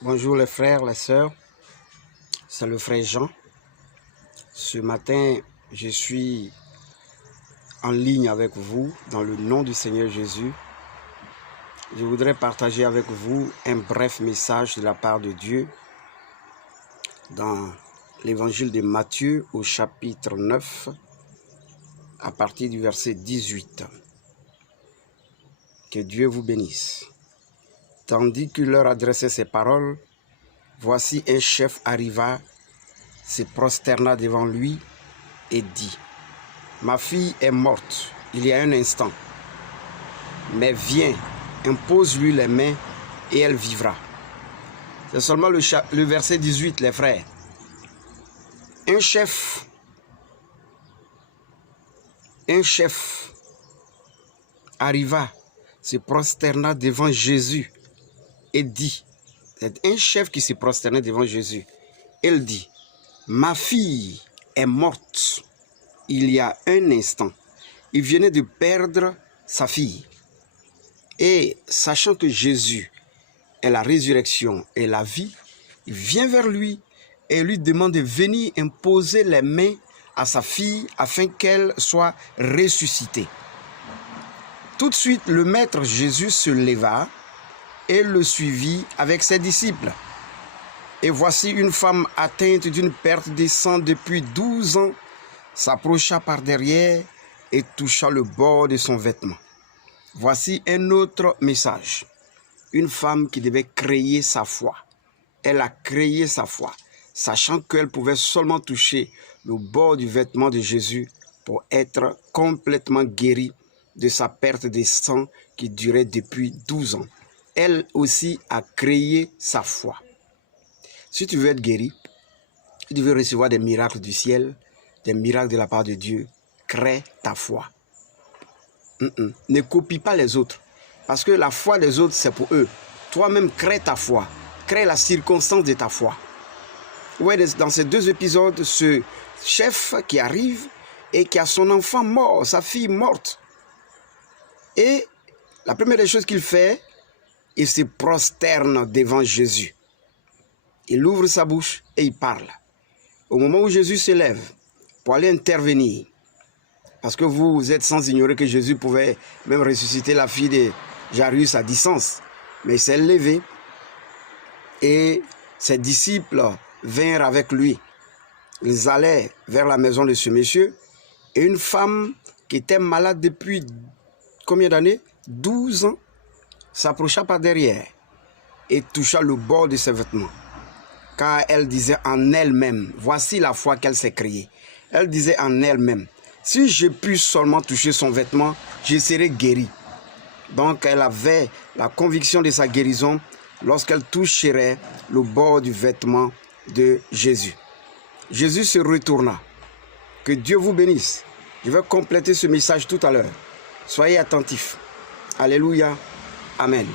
Bonjour les frères, les sœurs, c'est le frère Jean. Ce matin, je suis en ligne avec vous dans le nom du Seigneur Jésus. Je voudrais partager avec vous un bref message de la part de Dieu dans l'évangile de Matthieu au chapitre 9 à partir du verset 18. Que Dieu vous bénisse. Tandis qu'il leur adressait ces paroles, voici un chef arriva, se prosterna devant lui et dit: Ma fille est morte il y a un instant, mais viens, impose-lui les mains et elle vivra. C'est seulement le verset 18, les frères. Un chef arriva, se prosterna devant Jésus et dit, c'est un chef qui se prosternait devant Jésus. Il dit: Ma fille est morte il y a un instant. Il venait de perdre sa fille. Et sachant que Jésus est la résurrection et la vie, il vient vers lui et lui demande de venir imposer les mains à sa fille afin qu'elle soit ressuscitée. Tout de suite, le maître Jésus se leva et le suivit avec ses disciples. Et voici une femme atteinte d'une perte de sang depuis 12 ans s'approcha par derrière et toucha le bord de son vêtement. Voici un autre message. Une femme qui devait créer sa foi. Elle a créé sa foi, sachant qu'elle pouvait seulement toucher le bord du vêtement de Jésus pour être complètement guérie de sa perte de sang qui durait depuis 12 ans. Elle aussi a créé sa foi. Si tu veux être guéri, si tu veux recevoir des miracles du ciel, des miracles de la part de Dieu, crée ta foi. Ne copie pas les autres. Parce que la foi des autres, c'est pour eux. Toi-même, crée ta foi. Crée la circonstance de ta foi. Ouais, dans ces deux épisodes, ce chef qui arrive et qui a son enfant mort, sa fille morte. Et la première des choses qu'il fait, il se prosterne devant Jésus. Il ouvre sa bouche et il parle. Au moment où Jésus se lève pour aller intervenir, parce que vous êtes sans ignorer que Jésus pouvait même ressusciter la fille de Jairus à distance. Mais il s'est levé et ses disciples vinrent avec lui. Ils allaient vers la maison de ce monsieur et une femme qui était malade depuis combien d'années? 12 ans, s'approcha par derrière et toucha le bord de ses vêtements. Car elle disait en elle-même, voici la foi qu'elle s'est créée. Elle disait en elle-même, si je puis seulement toucher son vêtement, je serai guérie. Donc elle avait la conviction de sa guérison lorsqu'elle toucherait le bord du vêtement de Jésus. Jésus se retourna. Que Dieu vous bénisse. Je vais compléter ce message tout à l'heure. Soyez attentifs. Alléluia. Amen.